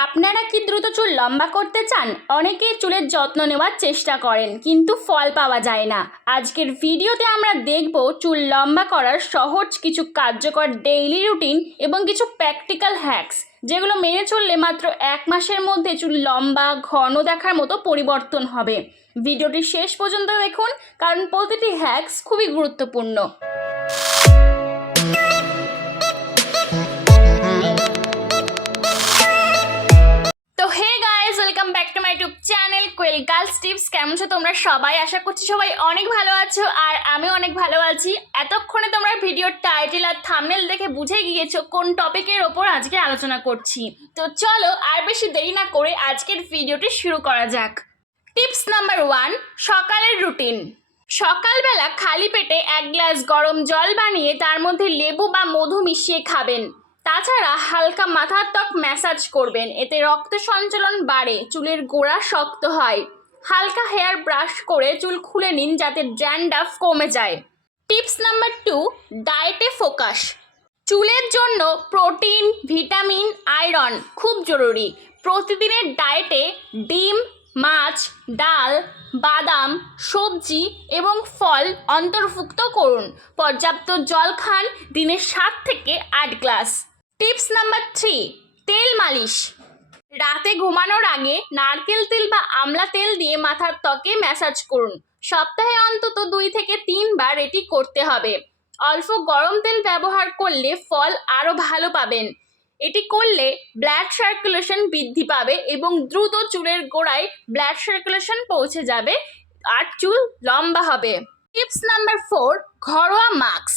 আপনারা কি দ্রুত চুল লম্বা করতে চান? অনেকেই চুলের যত্ন নেওয়ার চেষ্টা করেন, কিন্তু ফল পাওয়া যায় না। আজকের ভিডিওতে আমরা দেখব চুল লম্বা করার সহজ কিছু কার্যকর ডেইলি রুটিন এবং কিছু প্র্যাকটিক্যাল হ্যাকস যেগুলো মেনে চললে মাত্র এক মাসের মধ্যে চুল লম্বা, ঘন দেখার মতো পরিবর্তন হবে। ভিডিওটি শেষ পর্যন্ত দেখুন, কারণ প্রতিটি হ্যাকস খুবই গুরুত্বপূর্ণ। কোয়েল গার্লস টিপস, কেমন আছো তোমরা সবাই? আশা করছি সবাই অনেক ভালো আছো আর আমি অনেক ভালো আছি। এতক্ষণে তোমরা ভিডিওর টাইটেল আর থামনেল দেখে বুঝে গিয়েছো কোন টপিকের ওপর আজকে আলোচনা করছি। তো চলো আর বেশি দেরি না করে আজকের ভিডিওটি শুরু করা যাক। টিপস নাম্বার ওয়ান, সকালের রুটিন। সকালবেলা খালি পেটে এক গ্লাস গরম জল বানিয়ে তার মধ্যে লেবু বা মধু মিশিয়ে খাবেন। তাছাড়া হালকা মাথার ত্বক ম্যাসাজ করবেন, এতে রক্ত সঞ্চালন বাড়ে, চুলের গোড়া শক্ত হয়। হালকা হেয়ার ব্রাশ করে চুল খুলে নিন যাতে ড্যান্ডাফ কমে যায়। টিপস নাম্বার টু, ডায়েটে ফোকাস। চুলের জন্য প্রোটিন, ভিটামিন, আয়রন খুব জরুরি। প্রতিদিনের ডায়েটে ডিম, মাছ, ডাল, বাদাম, সবজি এবং ফল অন্তর্ভুক্ত করুন। পর্যাপ্ত জল খান দিনে সাত থেকে আট গ্লাস। টিপস নাম্বার থ্রি, তেল মালিশ। রাতে ঘুমানোর আগে নারকেল তেল বা আমলা তেল দিয়ে মাথার ত্বকে ম্যাসাজ করুন। সপ্তাহে অন্তত দুই থেকে তিনবার এটি করতে হবে। অল্প গরম তেল ব্যবহার করলে ফল আরও ভালো পাবেন। এটি করলে ব্লাড সার্কুলেশন বৃদ্ধি পাবে এবং দ্রুত চুলের গোড়ায় ব্লাড সার্কুলেশন পৌঁছে যাবে আর চুল লম্বা হবে। টিপস নাম্বার ফোর, ঘরোয়া মাস্ক।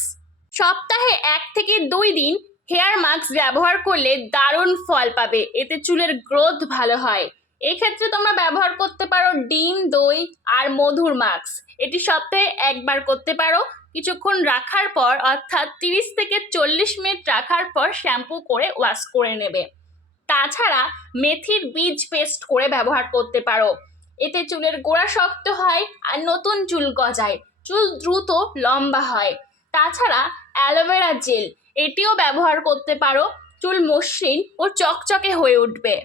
সপ্তাহে এক থেকে দুই দিন হেয়ার মাস্ক ব্যবহার করলে দারুণ ফল পাবে। এতে চুলের গ্রোথ ভালো হয়। এক্ষেত্রে তোমরা ব্যবহার করতে পারো ডিম, দই আর মধুর মাস্ক এটি সপ্তাহে একবার করতে পারো। কিছুক্ষণ রাখার পর, অর্থাৎ তিরিশ থেকে চল্লিশ মিনিট রাখার পর শ্যাম্পু করে ওয়াশ করে নেবে। তাছাড়া মেথির বীজ পেস্ট করে ব্যবহার করতে পারো। এতে চুলের গোড়া শক্ত হয় আর নতুন চুল গজায়। চুল দ্রুত লম্বা হয়। তাছাড়া অ্যালোভেরা জেল এটিও ব্যবহার করতে পারো। চুল মসৃণ ও চকচকে হয়ে উঠবে।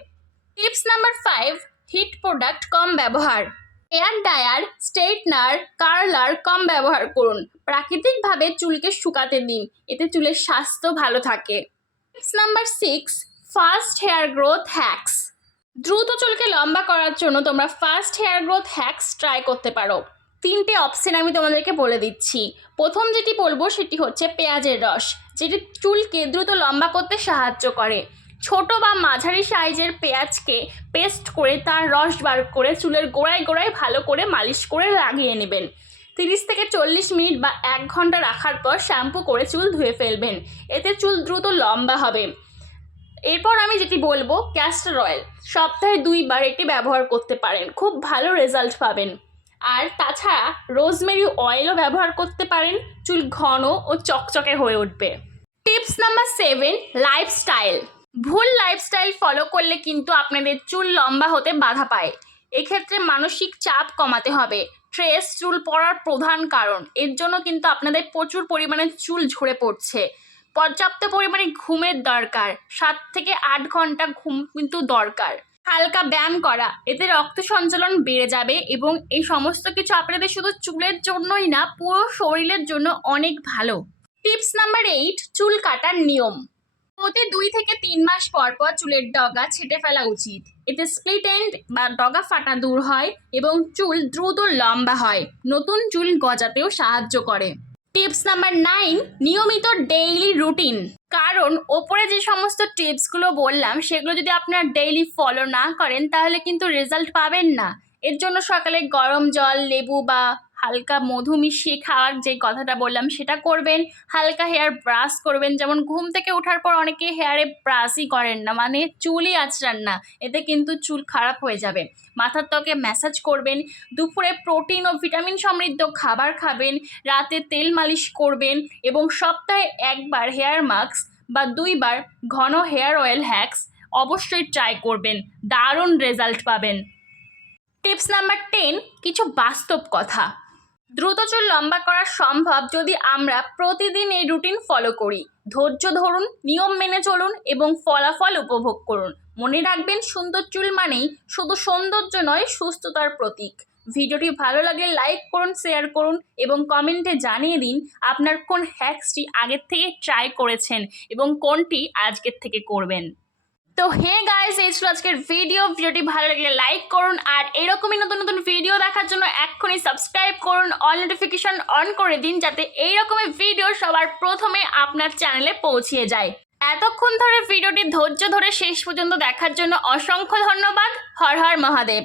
Tips number five heat product কম ব্যবহার। হেয়ার ডায়ার স্ট্রেটনার কার্লার কম ব্যবহার করুন। প্রাকৃতিকভাবে চুলকে শুকাতে দিন, এতে চুলের স্বাস্থ্য ভালো থাকে। Tips number six fast hair growth hacks দ্রুত চুলকে লম্বা করার জন্য তোমরা fast hair growth hacks try করতে পারো। তিনটে অপশন আমি তোমাদেরকে বলে দিচ্ছি। প্রথম যেটি বলব সেটি হচ্ছে পেঁয়াজের রস, যেটি চুলকে দ্রুত লম্বা করতে সাহায্য করে। ছোট বা মাঝারি সাইজের পেঁয়াজকে পেস্ট করে তার রস বার করে চুলের গোড়ায় গোড়ায় ভালো করে মালিশ করে লাগিয়ে নেবেন। তিরিশ থেকে চল্লিশ মিনিট বা এক ঘণ্টা রাখার পর শ্যাম্পু করে চুল ধুয়ে ফেলবেন। এতে চুল দ্রুত লম্বা হবে। এরপর আমি যেটি বলব ক্যাস্টার অয়েল সপ্তাহে দুইবার এটি ব্যবহার করতে পারেন। খুব ভালো রেজাল্ট পাবেন। আর তাছাড়া রোজমেরি অয়েলও ব্যবহার করতে পারেন, চুল ঘন ও চকচকে হয়ে উঠবে। টিপস নাম্বার সেভেন লাইফস্টাইল ভুল লাইফস্টাইল ফলো করলে কিন্তু আপনাদের চুল লম্বা হতে বাধা পায়। এক্ষেত্রে মানসিক চাপ কমাতে হবে। ট্রেস চুল পড়ার প্রধান কারণ। এর জন্য কিন্তু আপনাদের প্রচুর পরিমাণে চুল ঝরে পড়ছে। পর্যাপ্ত পরিমাণে ঘুমের দরকার। সাত থেকে আট ঘণ্টা ঘুম কিন্তু দরকার। হালকা ব্যায়াম করা। এতে রক্ত সঞ্চালন বেড়ে যাবে এবং এই সমস্ত কিছু আপনাদের শুধু চুলের জন্যই না, পুরো শরীরের জন্য অনেক ভালো। টিপস নাম্বার এইট, চুল কাটার নিয়ম। প্রতি দুই থেকে তিন মাস পর পর চুলের ডগা ছেটে ফেলা উচিত। এতে স্প্লিট এন্ড বা ডগা ফাটা দূর হয় এবং চুল দ্রুত লম্বা হয়। নতুন চুল গজাতেও সাহায্য করে। টিপস নাম্বার নাইন, নিয়মিত ডেইলি রুটিন। কারণ ওপরে যে সমস্ত টিপসগুলো বললাম, সেগুলো যদি আপনার ডেইলি ফলো না করেন, তাহলে কিন্তু রেজাল্ট পাবেন না। এর জন্য সকালে গরম জল, লেবু বা হালকা মধু মিশিয়ে খাওয়ার যে কথাটা বললাম, সেটা করবেন। হালকা হেয়ার ব্রাশ করবেন। যেমন ঘুম থেকে ওঠার পর অনেকে হেয়ারে ব্রাশই করেন না মানে চুলই আঁচড়ান না, এতে কিন্তু চুল খারাপ হয়ে যাবে। মাথার ত্বকে ম্যাসাজ করবেন, দুপুরে প্রোটিন ও ভিটামিন সমৃদ্ধ খাবার খাবেন, রাতে তেল মালিশ করবেন এবং সপ্তাহে একবার হেয়ার মাস্ক বা দুইবার ঘন হেয়ার অয়েল হ্যাক্স অবশ্যই ট্রাই করবেন। দারুণ রেজাল্ট পাবেন। টিপস নাম্বার টেন কিছু বাস্তব কথা। দ্রুত চুল লম্বা করা সম্ভব যদি আমরা প্রতিদিন এই রুটিন ফলো করি। ধৈর্য ধরুন, নিয়ম মেনে চলুন এবং ফলাফল উপভোগ করুন। মনে রাখবেন, সুন্দর চুল মানেই শুধু সৌন্দর্য নয়, সুস্থতার প্রতীক। ভিডিওটি ভালো লাগলে লাইক করুন শেয়ার করুন এবং কমেন্টে জানিয়ে দিন আপনার কোন হ্যাক্সটি আগের থেকে ট্রাই করেছেন এবং কোনটি আজকের থেকে করবেন। তো হে গাইস, এই ছিল আজকের ভিডিও ভিডিওটি ভালো লাগলে লাইক করুন আর এরকমই নতুন নতুন ভিডিও দেখার জন্য এক্ষুনি সাবস্ক্রাইব করুন অল নোটিফিকেশন অন করে দিন যাতে এই রকমের ভিডিও সবার প্রথমে আপনার চ্যানেলে পৌঁছিয়ে যায়। এতক্ষণ ধরে ভিডিওটি ধৈর্য ধরে শেষ পর্যন্ত দেখার জন্য অসংখ্য ধন্যবাদ। হর হর মহাদেব।